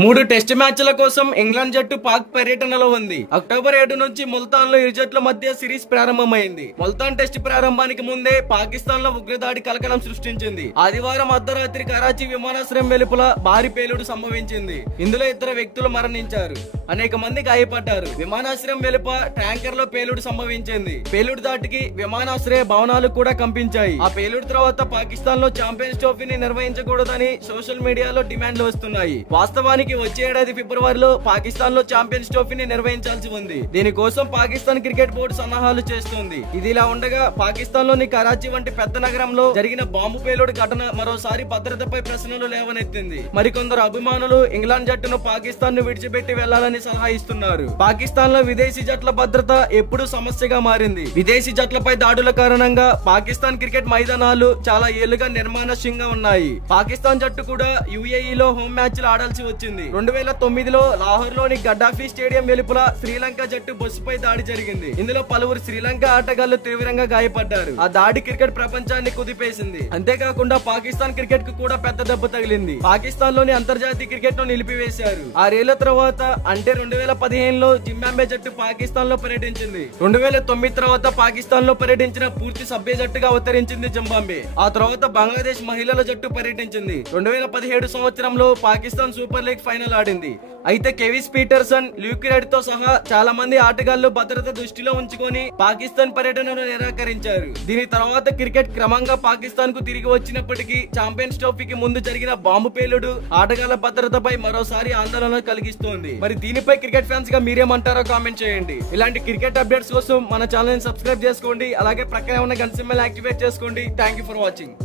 3 test మ్యాచ్ల కోసం England జట్టు పాక్ పర్యటనలో ఉంది. అక్టోబర్ 7 నుంచి ముల్తాన్ లో ఇరు జట్ల మధ్య సిరీస్ ప్రారంభమైంది. ముల్తాన్ టెస్ట్ ప్రారంభానికి ముందే పాకిస్తాన్ లో ఉగ్రదాడి కలకలం సృష్టించింది. ఆదివారం అర్ధరాత్రి కరాచీ విమానాశ్రయం వెలుపల భారీ పేలుడు సంభవించింది. ఇందులో 2 వ్యక్తులు మరణించారు, అనేక మంది గాయపడ్డారు. విమానాశ్రయం వెలుప ట్యాంకర్ లో పేలుడు సంభవించింది. పేలుడు దాటికి విమానాశ్రయ భవనాలు కూడా కంపించాయి. ఆ పేలుడు తర్వాత పాకిస్తాన్ లో ఛాంపియన్స్ ట్రోఫీని నిర్వహించకూడదని సోషల్ మీడియాలో డిమాండ్లు వస్తున్నాయి. వాస్తవానికి వచ్చే ఏడాది ఫిబ్రవరిలో పాకిస్తాన్ లో ఛాంపియన్స్ ట్రోఫీని నిర్వహించాల్సి ఉంది. దీనికోసం పాకిస్తాన్ క్రికెట్ బోర్డు సన్నాహాలు చేస్తుంది. ఇదిలా ఉండగా పాకిస్తాన్ లోని కరాచీ వంటి పెద్ద నగరంలో జరిగిన బాంబు పేలుడు ఘటన మరోసారి భద్రతపై ప్రశ్నలు లేవనెత్తింది. మరికొందరు అభిమానులు ఇంగ్లాండ్ జట్టును పాకిస్తాన్ ను విడిచిపెట్టి వెళ్లాలని సలహా ఇస్తున్నారు. పాకిస్తాన్ లో విదేశీ జట్ల భద్రత ఎప్పుడూ సమస్యగా మారింది. విదేశీ జట్లపై దాడుల కారణంగా పాకిస్తాన్ క్రికెట్ మైదానాలు చాలా ఏళ్లుగా నిర్మానుష్యంగా ఉన్నాయి. పాకిస్తాన్ జట్టు కూడా యుఏఈలో హోమ్ మ్యాచ్లు ఆడాల్సి వచ్చింది. 2009లో లాహోర్ లోని గడ్డాఫీ స్టేడియం వెలుపల శ్రీలంక జట్టు బస్సుపై దాడి జరిగింది. ఇందులో పలువురు శ్రీలంక ఆటగాళ్లు తీవ్రంగా గాయపడ్డారు. ఆ దాడి క్రికెట్ ప్రపంచాన్ని కుదిపేసింది. అంతేకాకుండా పాకిస్తాన్ క్రికెట్ కు కూడా పెద్ద దెబ్బ తగిలింది. పాకిస్తాన్ లోని అంతర్జాతీయ క్రికెట్ ను నిలిపివేశారు. 6 ఏళ్ల తర్వాత అంటే 2015లో జింబాబ్వే జట్టు పాకిస్తాన్ లో పర్యటించింది. 2009 తర్వాత పాకిస్తాన్ లో పర్యటించిన పూర్తి సభ్య జట్టుగా అవతరించింది జింబాబ్వే. ఆ తర్వాత బంగ్లాదేశ్ మహిళల జట్టు పర్యటించింది. 2017 సంవత్సరంలో పాకిస్తాన్ సూపర్ లీగ్ ఫైనల్ ఆడింది. అయితే కెవిస్ పీటర్సన్, ల్యూక్రెడ్ తో సహా చాలా మంది ఆటగాళ్లు భద్రత దృష్టిలో ఉంచుకొని పాకిస్తాన్ పర్యటనను నిరాకరించారు. దీని తర్వాత క్రికెట్ క్రమంగా పాకిస్తాన్ కు తిరిగి వచ్చినప్పటికీ ఛాంపియన్స్ ట్రోఫీకి ముందు జరిగిన బాంబు పేలుడు ఆటగాళ్ల భద్రతపై మరోసారి ఆందోళన కలిగిస్తోంది. మరి దీనిపై క్రికెట్ ఫ్యాన్స్ గా మీరేమంటారో కామెంట్ చేయండి. ఇలాంటి క్రికెట్ అప్డేట్స్ కోసం మన ఛానల్ ని సబ్స్క్రైబ్ చేసుకోండి. అలాగే ప్రక్కనే ఉన్న గంట సింబల్ యాక్టివేట్ చేసుకోండి. Thank you for watching.